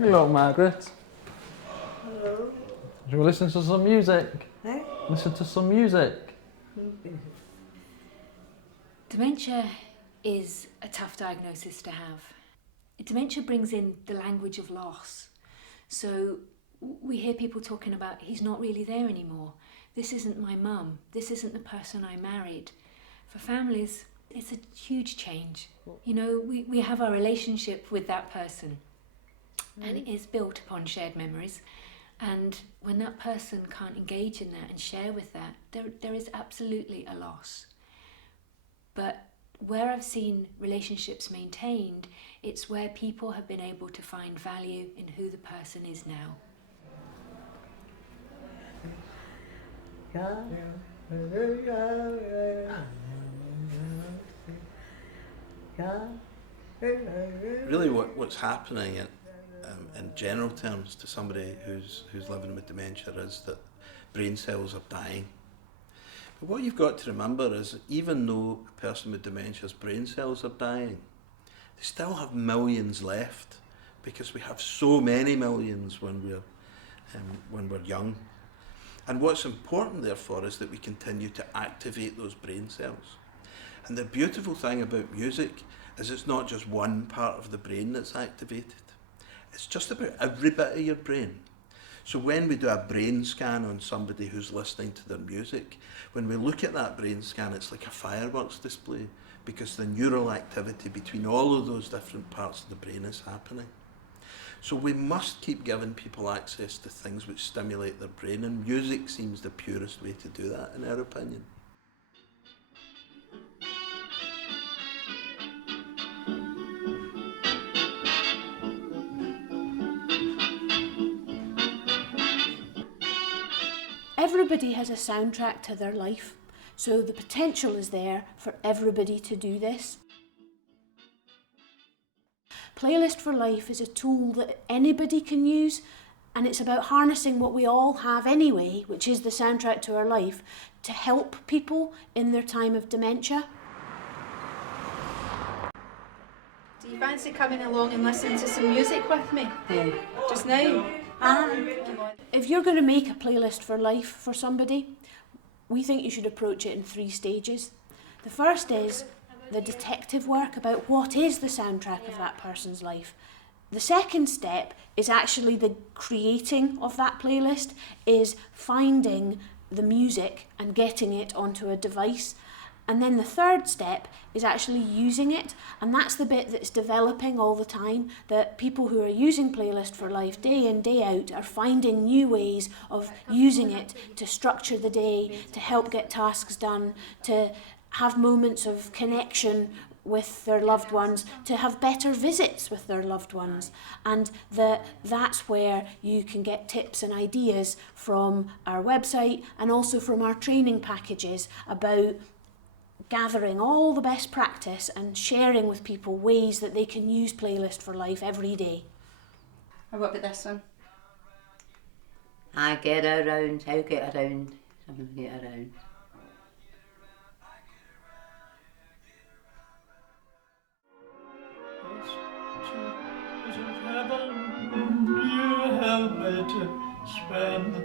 Hello, Margaret. Hello. Do you listen to some music? Eh? Listen to some music. Dementia is a tough diagnosis to have. Dementia brings in the language of loss. So we hear people talking about, he's not really there anymore. This isn't my mum. This isn't the person I married. For families, it's a huge change. You know, we have our relationship with that person, and it is built upon shared memories. And when that person can't engage in that and share with that, there is absolutely a loss. But where I've seen relationships maintained, it's where people have been able to find value in who the person is now. Really what's happening in general terms to somebody who's living with dementia is that brain cells are dying. But what you've got to remember is that even though a person with dementia's brain cells are dying, they still have millions left, because we have so many millions when we're young. And what's important, therefore, is that we continue to activate those brain cells. And the beautiful thing about music is it's not just one part of the brain that's activated. It's just about every bit of your brain. So when we do a brain scan on somebody who's listening to their music, when we look at that brain scan, it's like a fireworks display, because the neural activity between all of those different parts of the brain is happening. So we must keep giving people access to things which stimulate their brain, and music seems the purest way to do that, in our opinion. Everybody has a soundtrack to their life, so the potential is there for everybody to do this. Playlist for Life is a tool that anybody can use, and it's about harnessing what we all have anyway, which is the soundtrack to our life, to help people in their time of dementia. Do you fancy coming along and listening to some music with me? Just now? If you're going to make a playlist for life for somebody, we think you should approach it in 3 stages. The first is the detective work about what is the soundtrack of that person's life. The second step is actually the creating of that playlist, is finding the music and getting it onto a device. And then the third step is actually using it, and that's the bit that's developing all the time, that people who are using Playlist for Life day in, day out are finding new ways of using it to structure the day, to help get tasks done, to have moments of connection with their loved ones, to have better visits with their loved ones. And that's where you can get tips and ideas from our website and also from our training packages about gathering all the best practice and sharing with people ways that they can use Playlist for Life every day. And what about this one? I get around, how get around, something get around. You help me to spend.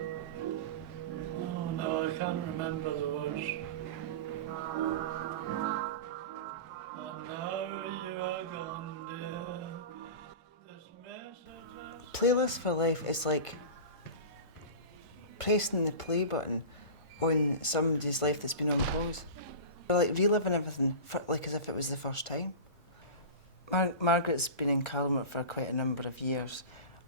Oh no, I can't remember the words. And now you are gone, dear. This message Playlist for Life is like pressing the play button on somebody's life that's been on pause. We're like reliving everything like as if it was the first time. Margaret's been in Calumet for quite a number of years,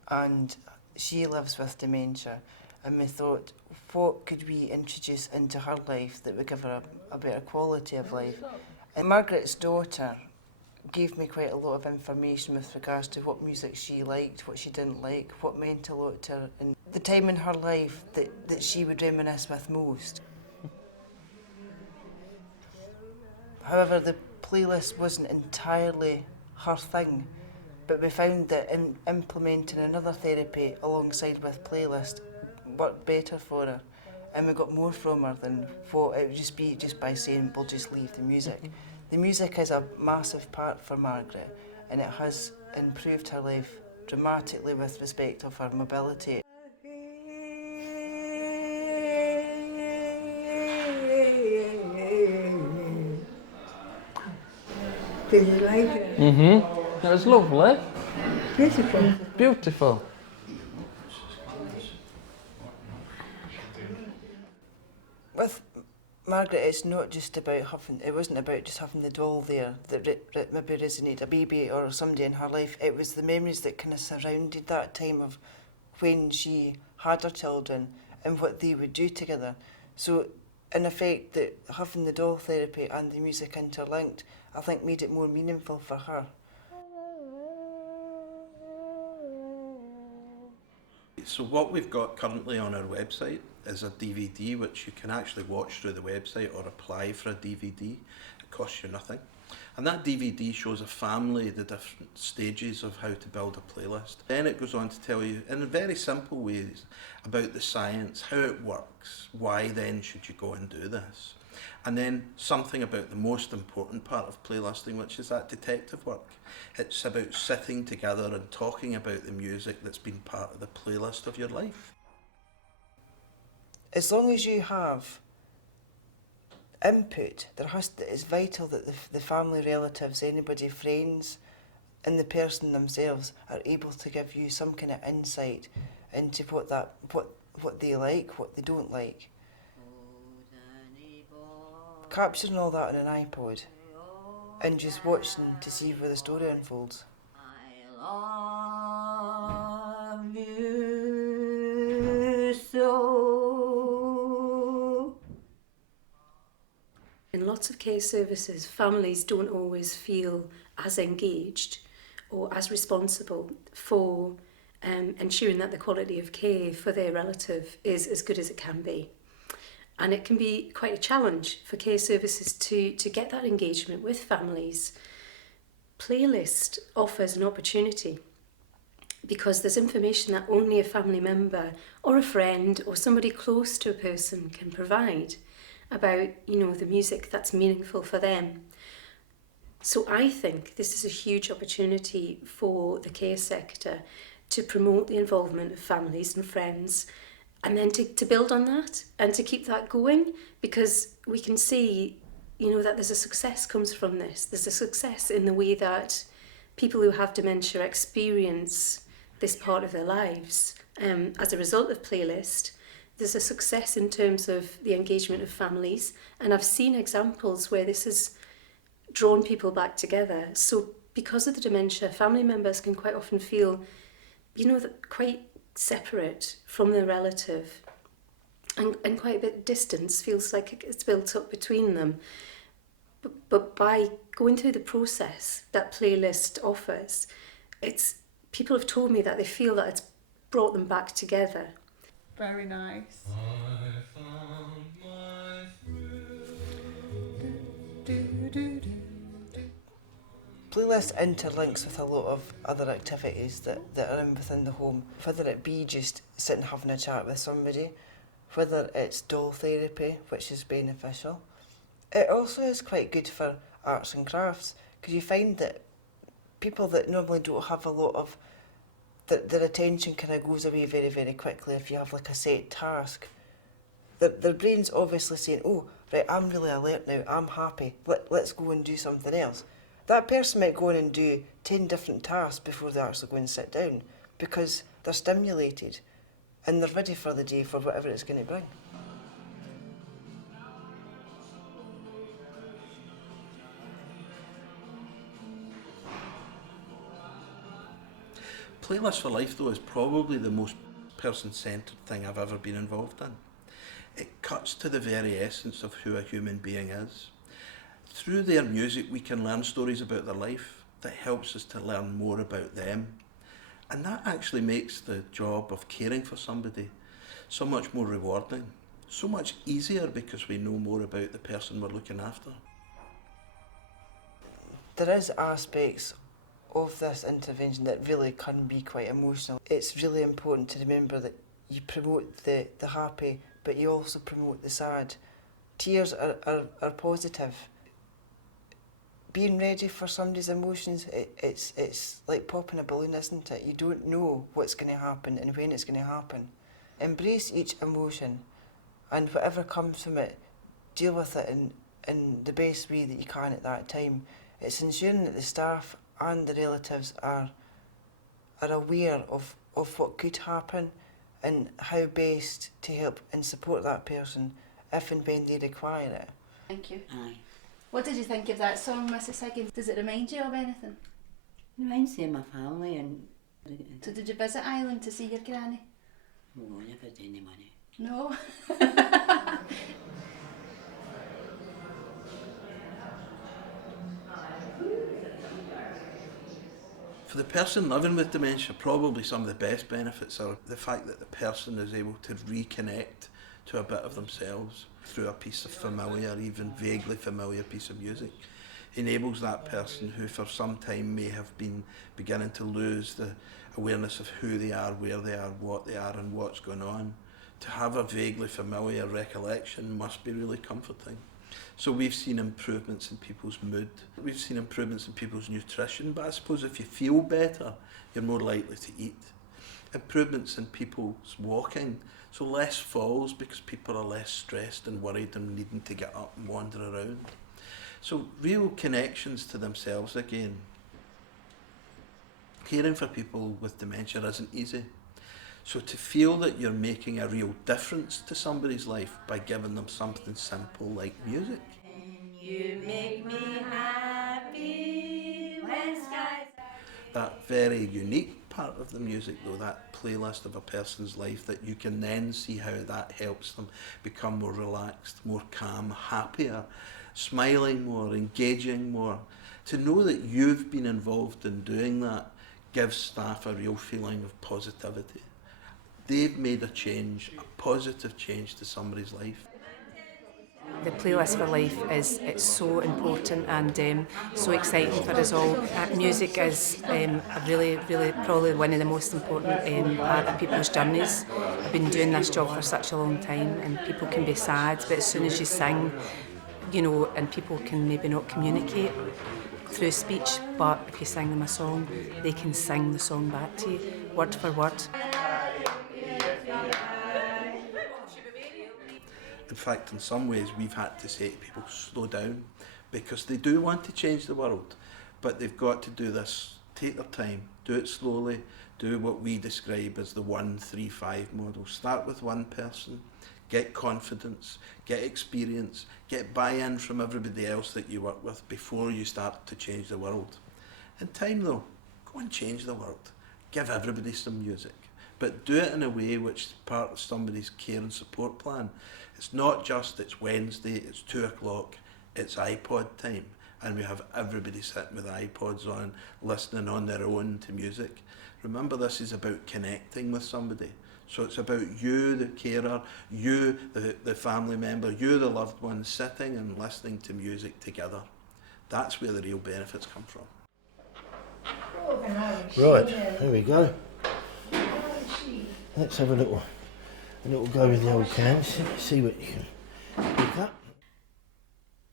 and she lives with dementia, and we thought, what could we introduce into her life that would give her a better quality of life? And Margaret's daughter gave me quite a lot of information with regards to what music she liked, what she didn't like, what meant a lot to her, and the time in her life that she would reminisce with most. However, the playlist wasn't entirely her thing, but we found that implementing another therapy alongside with playlist worked better for her, and we got more from her than what it would just be just by saying we'll just leave the music. The music is a massive part for Margaret, and it has improved her life dramatically with respect of her mobility. Did you like it? Mm-hmm. It was lovely. Beautiful. Beautiful. With Margaret, it's not just about having, it wasn't about just having the doll there that maybe resonated, a baby or somebody in her life. It was the memories that kind of surrounded that time of when she had her children and what they would do together. So, in effect, that having the doll therapy and the music interlinked, I think made it more meaningful for her. So what we've got currently on our website is a DVD which you can actually watch through the website or apply for a DVD. It costs you nothing. And that DVD shows a family the different stages of how to build a playlist. Then it goes on to tell you in very simple ways about the science, how it works, why then should you go and do this. And then something about the most important part of playlisting, which is that detective work. It's about sitting together and talking about the music that's been part of the playlist of your life. As long as you have input, it's vital that the family, relatives, anybody, friends, and the person themselves are able to give you some kind of insight into what they like, what they don't like. Capturing all that on an iPod and just watching to see where the story unfolds. I love you so. In lots of care services, families don't always feel as engaged or as responsible for ensuring that the quality of care for their relative is as good as it can be. And it can be quite a challenge for care services to get that engagement with families. Playlist offers an opportunity because there's information that only a family member or a friend or somebody close to a person can provide about, the music that's meaningful for them. So I think this is a huge opportunity for the care sector to promote the involvement of families and friends, and then to build on that and to keep that going, because we can see, that there's a success comes from this. There's a success in the way that people who have dementia experience this part of their lives as a result of Playlist. There's a success in terms of the engagement of families, and I've seen examples where this has drawn people back together. So because of the dementia, family members can quite often feel, that quite separate from their relative, and quite a bit of distance feels like it's built up between them. But by going through the process that Playlist offers, people have told me that they feel that it's brought them back together. Very nice. I found my Playlist interlinks with a lot of other activities that are within the home, whether it be just sitting having a chat with somebody, whether it's doll therapy, which is beneficial. It also is quite good for arts and crafts, because you find that people that normally don't have a lot of, their attention kind of goes away very, very quickly if you have like a set task. Their brain's obviously saying, oh, right, I'm really alert now, I'm happy, let's go and do something else. That person might go in and do 10 different tasks before they actually go and sit down, because they're stimulated and they're ready for the day, for whatever it's going to bring. Playlist for Life, though, is probably the most person-centred thing I've ever been involved in. It cuts to the very essence of who a human being is. Through their music, we can learn stories about their life that helps us to learn more about them. And that actually makes the job of caring for somebody so much more rewarding, so much easier, because we know more about the person we're looking after. There is aspects of this intervention that really can be quite emotional. It's really important to remember that you promote the happy, but you also promote the sad. Tears are positive. being ready for somebody's emotions, it's like popping a balloon, isn't it? You don't know what's going to happen and when it's going to happen. Embrace each emotion, and whatever comes from it, deal with it in the best way that you can at that time. It's ensuring that the staff and the relatives are aware of what could happen and how best to help and support that person if and when they require it. Thank you. Aye. What did you think of that song, Mrs. Higgins? Does it remind you of anything? Reminds me of my family and... So did you visit Ireland to see your granny? Oh, I never had any money. No? For the person living with dementia, probably some of the best benefits are the fact that the person is able to reconnect to a bit of themselves through a piece of familiar, even vaguely familiar piece of music. Enables that person who for some time may have been beginning to lose the awareness of who they are, where they are, what they are and what's going on. To have a vaguely familiar recollection must be really comforting. So we've seen improvements in people's mood, we've seen improvements in people's nutrition, but I suppose if you feel better, you're more likely to eat. Improvements in people's walking, so less falls because people are less stressed and worried and needing to get up and wander around. So real connections to themselves again. Caring for people with dementia isn't easy. So to feel that you're making a real difference to somebody's life by giving them something simple like music. You make me happy when skies are... That very unique part of the music though, that playlist of a person's life, that you can then see how that helps them become more relaxed, more calm, happier, smiling more, engaging more. To know that you've been involved in doing that gives staff a real feeling of positivity. They've made a change, a positive change to somebody's life. The playlist for life it's so important and so exciting for us all. Music is a really probably one of the most important part of people's journeys. I've been doing this job for such a long time, and people can be sad, but as soon as you sing, you know, and people can maybe not communicate through speech, but if you sing them a song, they can sing the song back to you, word for word. In fact, in some ways, we've had to say to people, slow down, because they do want to change the world, but they've got to do this, take their time, do it slowly, do what we describe as the 1-3-5 model. Start with one person, get confidence, get experience, get buy-in from everybody else that you work with before you start to change the world. In time though, go and change the world. Give everybody some music, but do it in a way which is part of somebody's care and support plan. It's not just it's Wednesday, it's 2 o'clock, it's iPod time, and we have everybody sitting with iPods on, listening on their own to music. Remember, this is about connecting with somebody. So it's about you, the carer, you, the family member, you, the loved one, sitting and listening to music together. That's where the real benefits come from. Right, here we go. Let's have a little go with the old cans, see what you can pick up.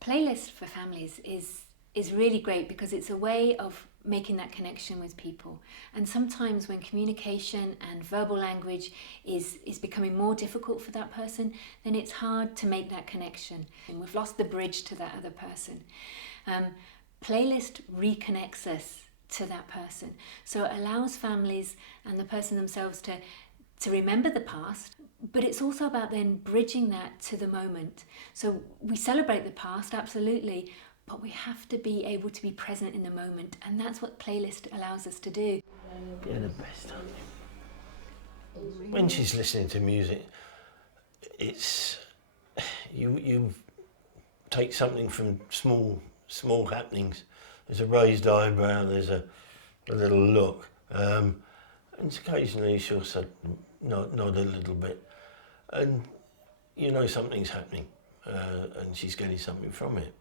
Playlist for families is really great because it's a way of making that connection with people. And sometimes when communication and verbal language is becoming more difficult for that person, then it's hard to make that connection. And we've lost the bridge to that other person. Playlist reconnects us to that person. So it allows families and the person themselves to remember the past, but it's also about then bridging that to the moment. So we celebrate the past, absolutely, but we have to be able to be present in the moment, and that's what Playlist allows us to do. You're the best, aren't you? When she's listening to music, it's you take something from small happenings. There's a raised eyebrow, there's a little look, and occasionally she'll say, nod a little bit, and you know something's happening, and she's getting something from it.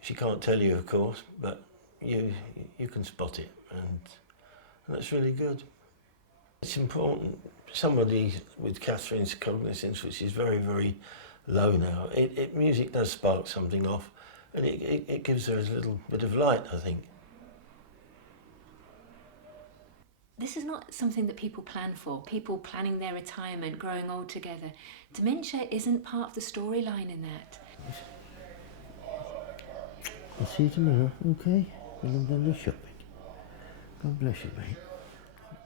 She can't tell you, of course, but you can spot it, and that's really good. It's important. Somebody with Catherine's cognizance, which is very, very low now, music does spark something off, And it gives her a little bit of light, I think. This is not something that people plan for. People planning their retirement, growing old together. Dementia isn't part of the storyline in that. I'll see you tomorrow, okay? When I'm done the shopping. God bless you, mate.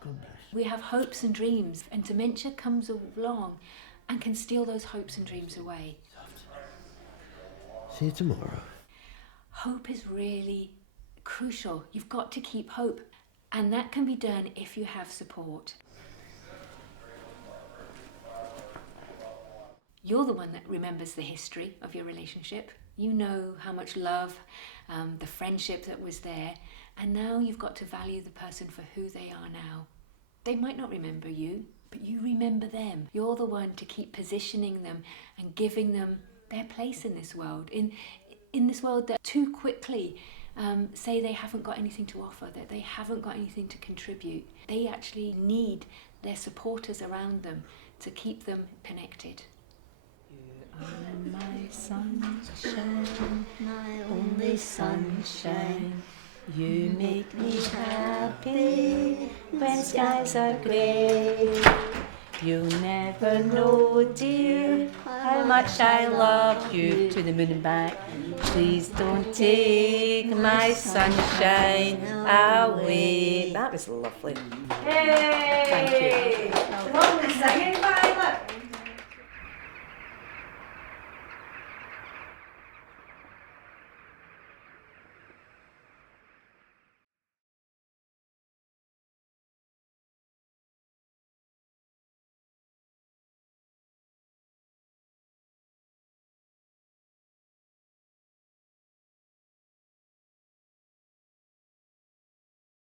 God bless. We have hopes and dreams, and dementia comes along and can steal those hopes and dreams away. See you tomorrow. Hope is really crucial. You've got to keep hope, and that can be done if you have support. You're the one that remembers the history of your relationship. You know how much love, the friendship that was there, and now you've got to value the person for who they are now. They might not remember you, but you remember them. You're the one to keep positioning them and giving them their place in this world. In this world that too quickly say they haven't got anything to offer, that they haven't got anything to contribute. They actually need their supporters around them to keep them connected. My sunshine, my only sunshine. You make me happy when skies are grey. You'll never know, dear, how much I love you. To the moon and back. Please don't take my sunshine away. That was lovely. Yay! Thank you. Lovely singing, Violet.